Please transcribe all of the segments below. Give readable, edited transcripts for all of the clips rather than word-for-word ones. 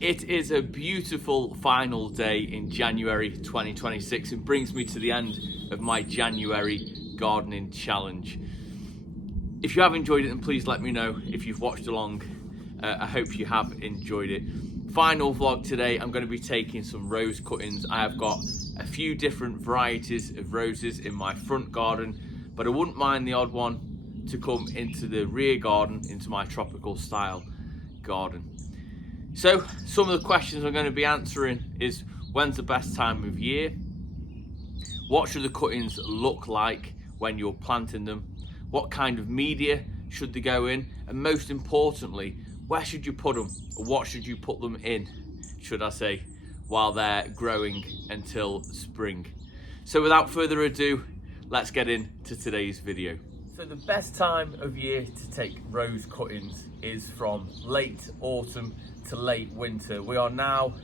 It is a beautiful final day in January 2026 and brings me to the end of my January gardening challenge. If you have enjoyed it, then please let me know. If you've watched along, I hope you have enjoyed it. Final vlog today, I'm going to be taking some rose cuttings. I have got a few different varieties of roses in my front garden, but I wouldn't mind the odd one to come into the rear garden, into my tropical style garden. So some of the questions I'm going to be answering is, when's the best time of year? What should the cuttings look like when you're planting them? What kind of media should they go in? And most importantly, where should you put them? Or what should you put them in, should I say, while they're growing until spring? So without further ado, let's get into today's video. So the best time of year to take rose cuttings is from late autumn to late winter. We are now,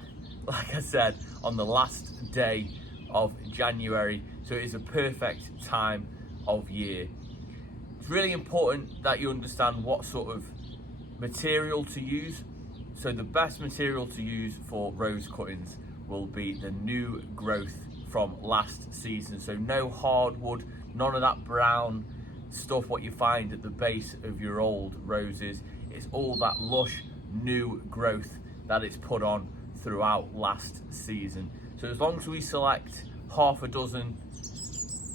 like I said, on the last day of January, so it is a perfect time of year. It's really important that you understand what sort of material to use. So the best material to use for rose cuttings will be the new growth from last season. So no hardwood, none of that brown stuff what you find at the base of your old roses. It's all that lush new growth that it's put on throughout last season. So as long as we select half a dozen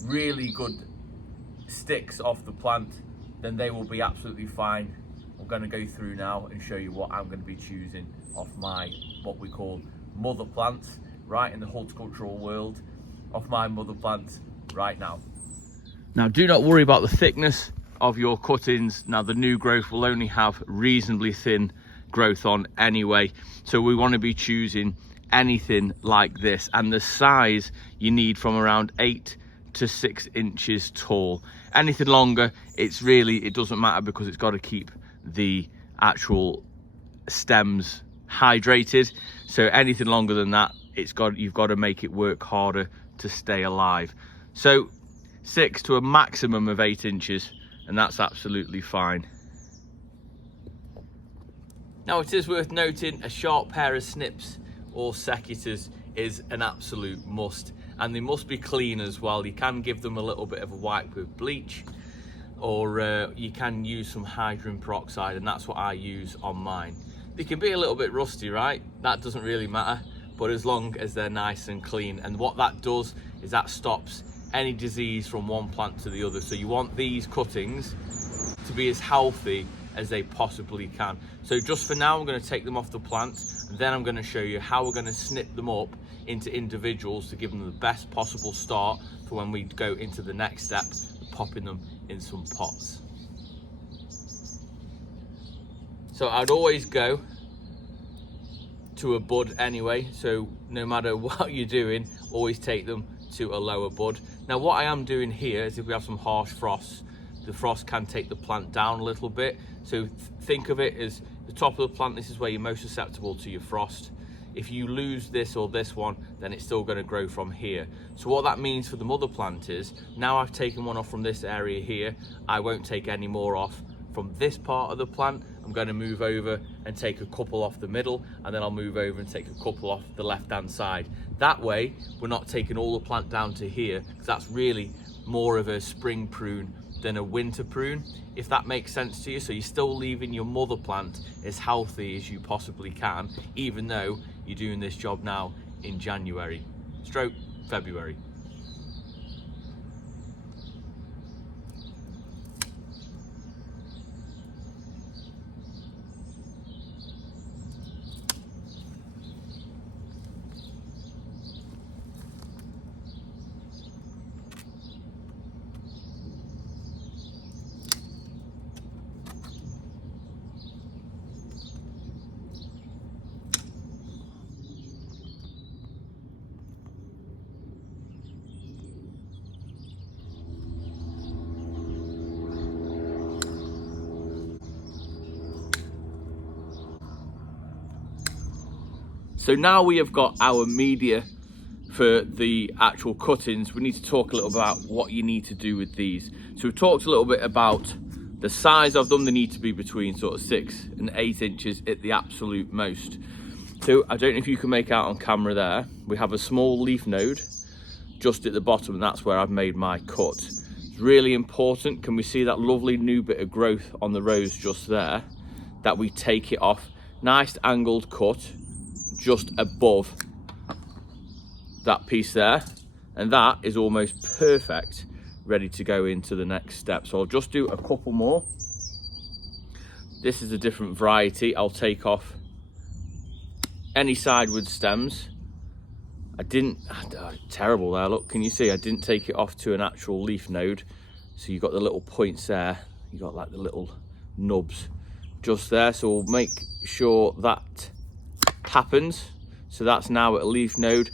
really good sticks off the plant, then they will be absolutely fine. I'm going to go through now and show you what I'm going to be choosing off my, what we call mother plants, right, in the horticultural world, off my mother plants right now. Now, do not worry about the thickness of your cuttings. Now, the new growth will only have reasonably thin growth on anyway, so we want to be choosing anything like this, and the size you need from around 8 to 6 inches tall. Anything longer, it doesn't matter, because it's got to keep the actual stems hydrated. So anything longer than that, you've got to make it work harder to stay alive. So 6 to a maximum of 8 inches, and that's absolutely fine. Now, it is worth noting a sharp pair of snips or secateurs is an absolute must, and they must be clean as well. You can give them a little bit of a wipe with bleach, or you can use some hydrogen peroxide, and that's what I use on mine. They can be a little bit rusty, right? That doesn't really matter, but as long as they're nice and clean. And what that does is that stops any disease from one plant to the other. So you want these cuttings to be as healthy as they possibly can. So just for now, I'm going to take them off the plant, and then I'm going to show you how we're going to snip them up into individuals to give them the best possible start for when we go into the next step, popping them in some pots. So I'd always go to a bud anyway, so no matter what you're doing, always take them to a lower bud. Now, what I am doing here is, if we have some harsh frosts, the frost can take the plant down a little bit. So think of it as the top of the plant, this is where you're most susceptible to your frost. If you lose this or this one, then it's still going to grow from here. So what that means for the mother plant is, now I've taken one off from this area here, I won't take any more off from this part of the plant. I'm going to move over and take a couple off the middle, and then I'll move over and take a couple off the left hand side. That way we're not taking all the plant down to here, because that's really more of a spring prune than a winter prune, if that makes sense to you. So you're still leaving your mother plant as healthy as you possibly can, even though you're doing this job now in January stroke February. So now we have got our media for the actual cuttings. We need to talk a little about what you need to do with these. So we've talked a little bit about the size of them. They need to be between sort of 6 and 8 inches at the absolute most. So I don't know if you can make out on camera there, we have a small leaf node just at the bottom, and that's where I've made my cut. It's really important. Can we see that lovely new bit of growth on the rose just there? That we take it off. Nice angled cut just above that piece there, and that is almost perfect, ready to go into the next step. So I'll just do a couple more. This is a different variety. I'll take off any sideward stems. Terrible there, look, can you see? I didn't take it off to an actual leaf node. So you've got the little points there. You got like the little nubs just there. So we'll make sure that happens. So that's now at a leaf node.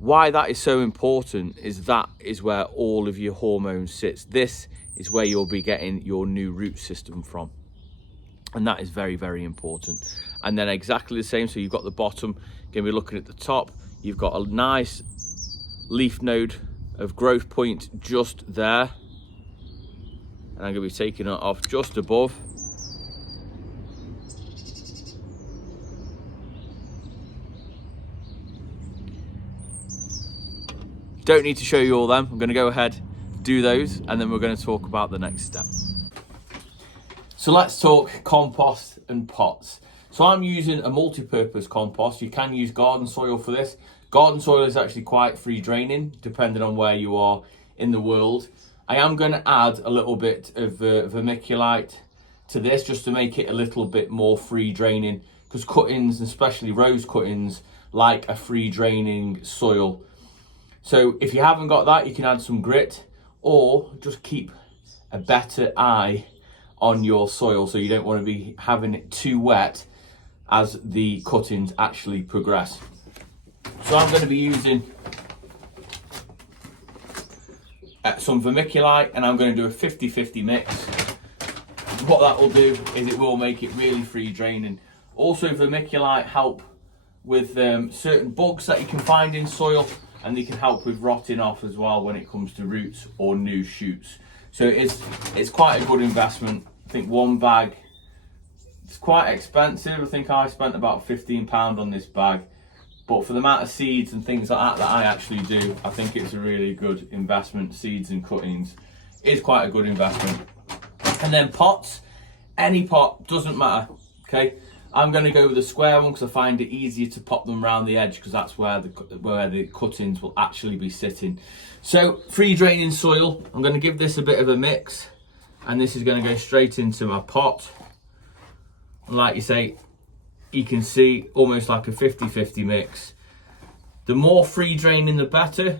Why that is so important is that is where all of your hormones sits. This is where you'll be getting your new root system from. And that is very, very important. And then exactly the same, so you've got the bottom, going to be looking at the top. You've got a nice leaf node of growth point just there. And I'm going to be taking it off just above. Don't need to show you all them. I'm going to go ahead, do those, and then we're going to talk about the next step. So let's talk compost and pots. So I'm using a multi-purpose compost. You can use garden soil for this. Garden soil is actually quite free draining, depending on where you are in the world. I am going to add a little bit of vermiculite to this, just to make it a little bit more free draining, because cuttings, especially rose cuttings, like a free draining soil. So if you haven't got that, you can add some grit, or just keep a better eye on your soil, so you don't want to be having it too wet as the cuttings actually progress. So I'm going to be using some vermiculite, and I'm going to do a 50-50 mix. What that will do is it will make it really free draining. Also, vermiculite help with certain bugs that you can find in soil, and they can help with rotting off as well when it comes to roots or new shoots. So it's quite a good investment. I think one bag, it's quite expensive. I think I spent about £15 on this bag, but for the amount of seeds and things like that I actually do, I think it's a really good investment. Seeds and cuttings is quite a good investment. And then pots, any pot, doesn't matter, okay? I'm going to go with a square one because I find it easier to pop them around the edge, because that's where the cuttings will actually be sitting. So free draining soil, I'm going to give this a bit of a mix, and this is going to go straight into my pot. And like you say, you can see almost like a 50-50 mix. The more free draining the better.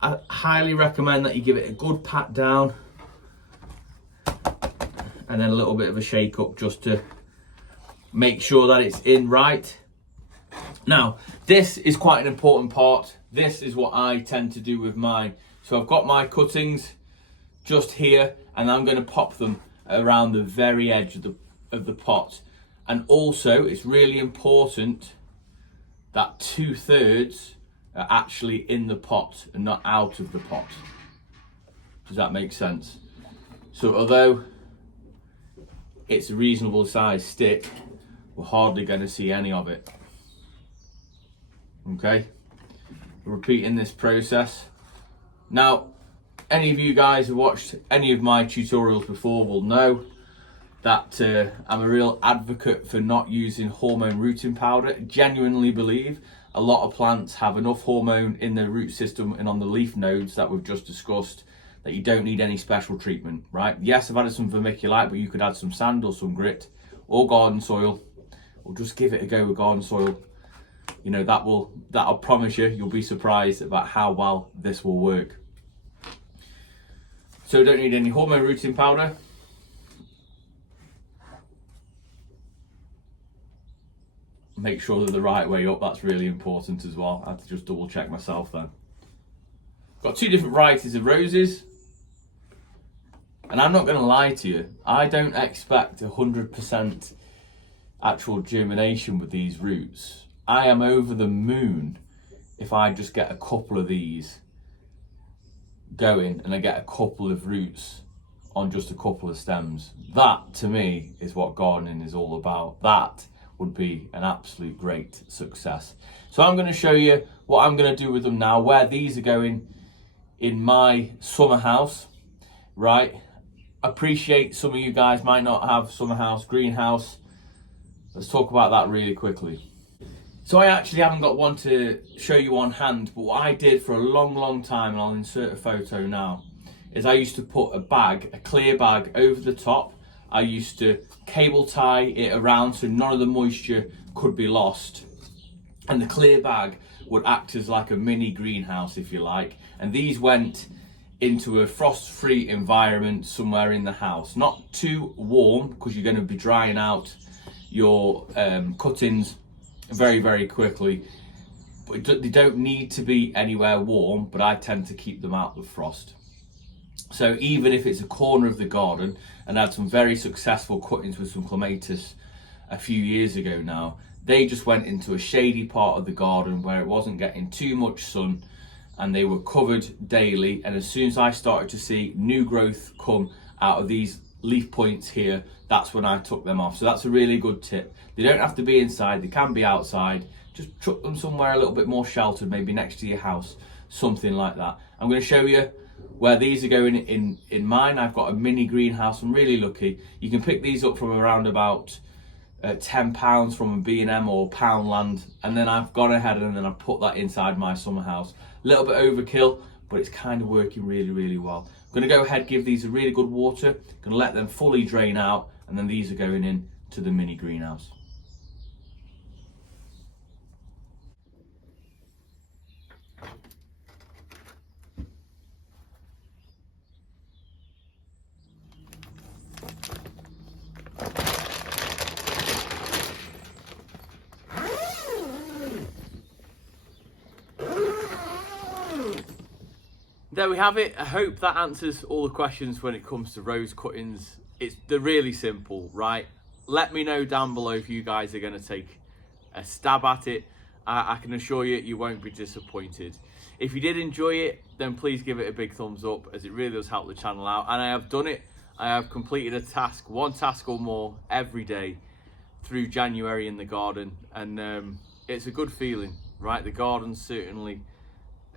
I highly recommend that you give it a good pat down, and then a little bit of a shake up just to make sure that it's in right. Now, this is quite an important part. This is what I tend to do with mine. So I've got my cuttings just here, and I'm going to pop them around the very edge of the pot. And also, it's really important that 2/3 are actually in the pot and not out of the pot. Does that make sense? So although it's a reasonable size stick, we're hardly going to see any of it. Okay, repeating this process. Now, any of you guys who watched any of my tutorials before will know that I'm a real advocate for not using hormone rooting powder. I genuinely believe a lot of plants have enough hormone in their root system and on the leaf nodes that we've just discussed that you don't need any special treatment, right? Yes, I've added some vermiculite, but you could add some sand or some grit or garden soil, or just give it a go with garden soil. You know, that'll promise you'll be surprised about how well this will work. So don't need any hormone rooting powder. Make sure they're the right way up, that's really important as well. I had to just double check myself then. Got two different varieties of roses. And I'm not going to lie to you, I don't expect 100% actual germination with these roots. I am over the moon if I just get a couple of these going and I get a couple of roots on just a couple of stems. That to me is what gardening is all about. That would be an absolute great success. So I'm going to show you what I'm going to do with them now, where these are going in my summer house, right? Appreciate some of you guys might not have summer house, greenhouse. Let's talk about that really quickly. So I actually haven't got one to show you on hand, but what I did for a long time, and I'll insert a photo now, is I used to put a clear bag over the top. I used to cable tie it around so none of the moisture could be lost. And the clear bag would act as like a mini greenhouse, if you like. And these went into a frost-free environment somewhere in the house. Not too warm, because you're going to be drying out your cuttings very quickly. But they don't need to be anywhere warm, but I tend to keep them out of the frost. So even if it's a corner of the garden, and I had some very successful cuttings with some clematis a few years ago now, they just went into a shady part of the garden where it wasn't getting too much sun, and they were covered daily. And as soon as I started to see new growth come out of these leaf points here, that's when I took them off. So that's a really good tip. They don't have to be inside, they can be outside. Just chuck them somewhere a little bit more sheltered, maybe next to your house, something like that. I'm going to show you where these are going in mine. I've got a mini greenhouse. I'm really lucky. You can pick these up from around about £10 from a B&M or Poundland, and then I've gone ahead and then I've put that inside my summer house. A little bit overkill, but it's kind of working really well. I'm going to go ahead, give these a really good water, going to let them fully drain out, and then these are going in to the mini greenhouse. There we have it. I hope that answers all the questions when it comes to rose cuttings. They're really simple, right? Let me know down below if you guys are going to take a stab at it. I can assure you, you won't be disappointed. If you did enjoy it, then please give it a big thumbs up, as it really does help the channel out. And I have done it. I have completed a task, one task or more every day through January in the garden, and it's a good feeling, right? The garden certainly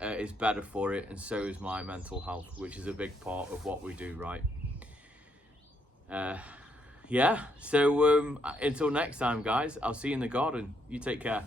is better for it, and so is my mental health, which is a big part of what we do, right? Yeah, so until next time, guys, I'll see you in the garden. You take care.